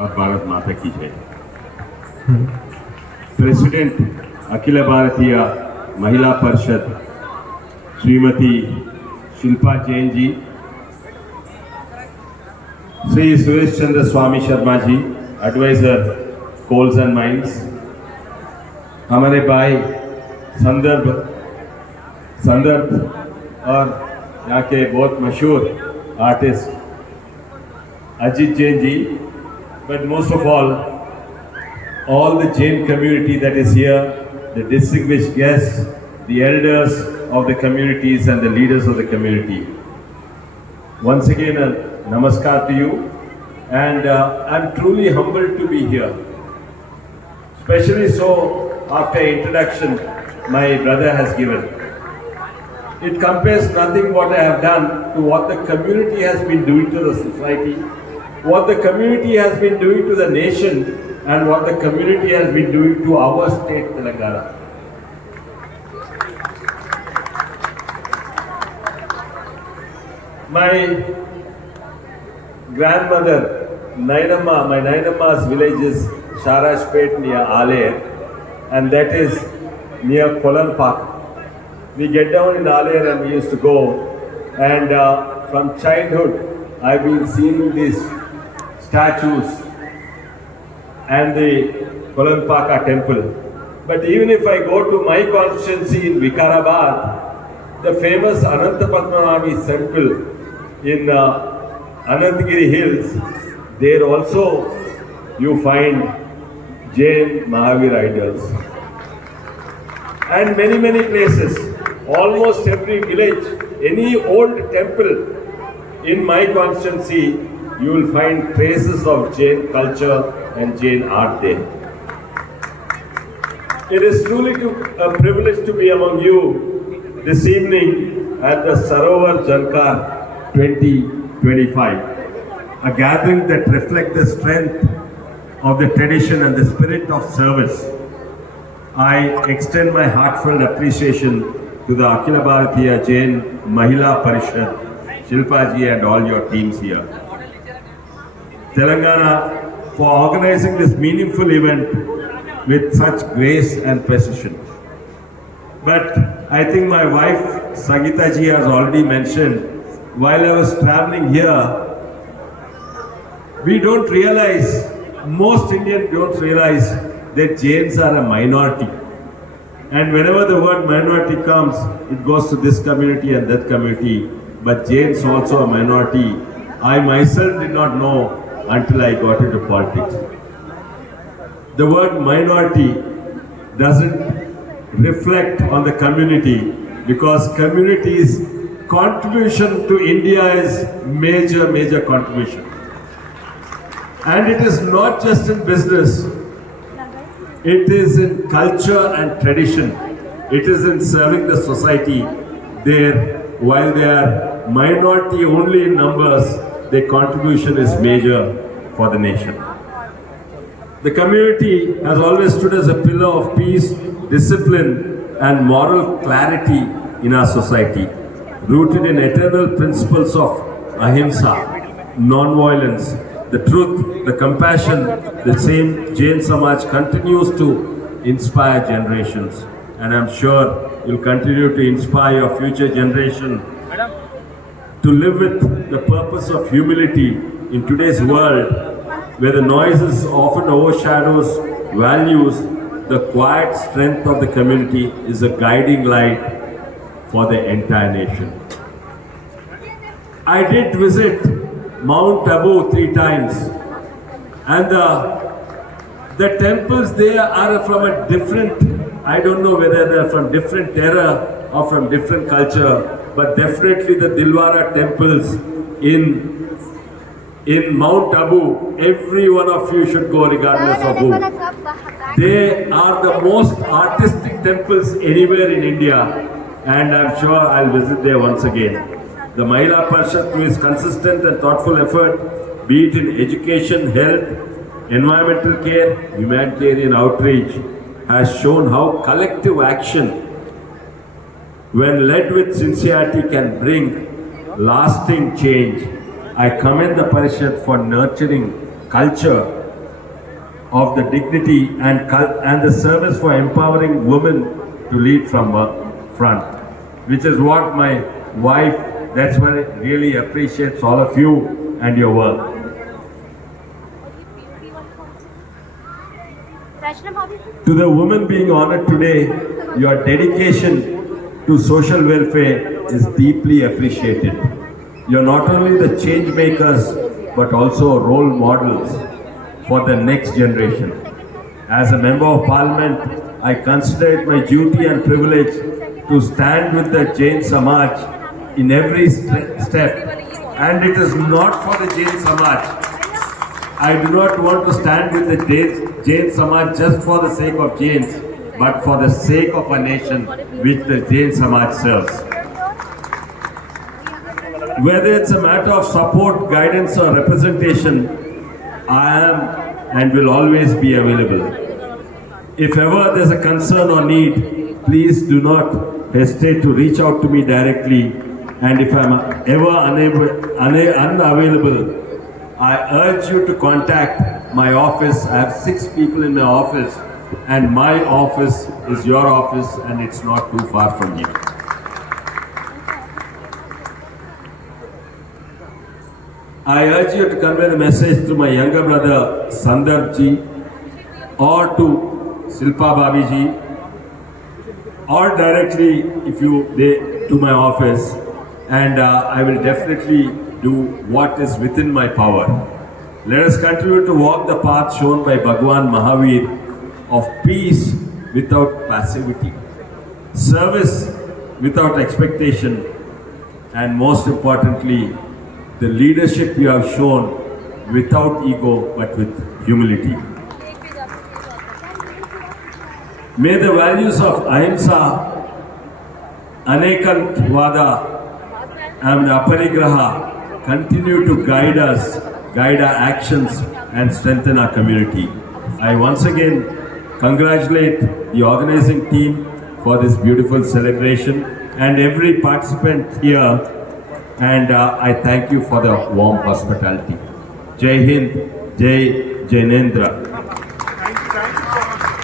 और भारत माता की जय। President Akhil Bharatiya Mahila Parishad Shrimati Shilpa Jain ji, Shri Suresh Chandra Swami Sharma ji, adviser coals and mines, हमारे भाई संदर्भ और यहाँ के बहुत मशहूर artist Ajit Jain ji, but most of all the Jain community that is here, the distinguished guests, the elders of the communities and the leaders of the community. Once again, a namaskar to you, and I'm truly humbled to be here. Especially so after introduction my brother has given. It compares nothing what I have done to what the community has been doing to the society, what the community has been doing to the nation, and what the community has been doing to our state, Telangana. My grandmother, Nainamma, my Nainamma's village is Sharashpet near Aler, and that is near Kolampak. We get down in Aler and we used to go, and from childhood I've been seeing these statues and the Kolampaka temple. But even if I go to my constituency in VIKARABAD, the famous Anantapadmanabhi temple in Anantagiri Hills, there also you find Jain Mahavir idols. And many places, almost every village, any old temple in my constituency, you will find traces of Jain culture and Jain art there. It is truly a privilege to be among you this evening at the Sarovar Jankar 2025, a gathering that reflects the strength of the tradition and the spirit of service. I extend my heartfelt appreciation to the Akhil Bhartiya Jain Mahila Shilpa ji and all your teams here. Telangana for organizing this meaningful event with such grace and precision. But I think my wife Sagita ji has already mentioned, while I was traveling here, we don't realize, most Indians don't realize that Jains are a minority. And whenever the word minority comes, it goes to this community and that community. But Jains also a minority. I myself did not know until I got into politics. The word minority doesn't reflect on the community, because community's contribution to India is major contribution. And it is not just in business, it is in culture and tradition. It is in serving the society. While they are minority only in numbers, their contribution is major for the nation. The community has always stood as a pillar of peace, discipline, and moral clarity in our society, rooted in eternal principles of ahimsa, non-violence, the truth, the compassion. The same Jain Samaj continues to inspire generations, and I'm sure you'll continue to inspire your future generation to live with the purpose of humility in today's world, where the noises often overshadows values. The quiet strength of the community is a guiding light for the entire nation. I did visit Mount Abu 3 times, and the temples there are from a different, I don't know whether they're from different era or from different culture, but definitely the Dilwara temples in Mount Abu, every one of you should go regardless of who. They are the most artistic temples anywhere in India, and I'm sure I'll visit there once again. The Mahila Parishad, through its consistent and thoughtful effort, be it in education, health, environmental care, humanitarian outreach, has shown how collective action, when led with sincerity, can bring lasting change. I commend the Parishad for nurturing culture of the dignity and the service for empowering women to lead from front, which is what my wife, that's why I really appreciates all of you and your work. To the women being honored today, your dedication to social welfare is deeply appreciated. You're not only the change makers, but also role models for the next generation. As a member of parliament, I consider it my duty and privilege to stand with the Jain Samaj in every step. And it is not for the Jain Samaj. I do not want to stand with the Jain Samaj just for the sake of Jains, but for the sake of a nation which the Jain Samaj serves. Whether it's a matter of support, guidance or representation, I am and will always be available. If ever there's a concern or need, please do not hesitate to reach out to me directly. And if I'm ever unavailable, I urge you to contact my office. I have 6 people in my office, and my office is your office, and it's not too far from you. I urge you to convey the message to my younger brother Sandar ji, or to Silpa Bhabi ji, or directly to my office, and I will definitely do what is within my power. Let us continue to walk the path shown by Bhagwan Mahavir of peace without passivity, service without expectation, and most importantly, the leadership you have shown without ego but with humility. May the values of Ahimsa, Anekantvada, and Aparigraha continue to guide us, guide our actions, and strengthen our community. I once again congratulate the organizing team for this beautiful celebration and every participant here, and I thank you for the warm hospitality. Jai Hind, Jai Jainendra. Thank you so much.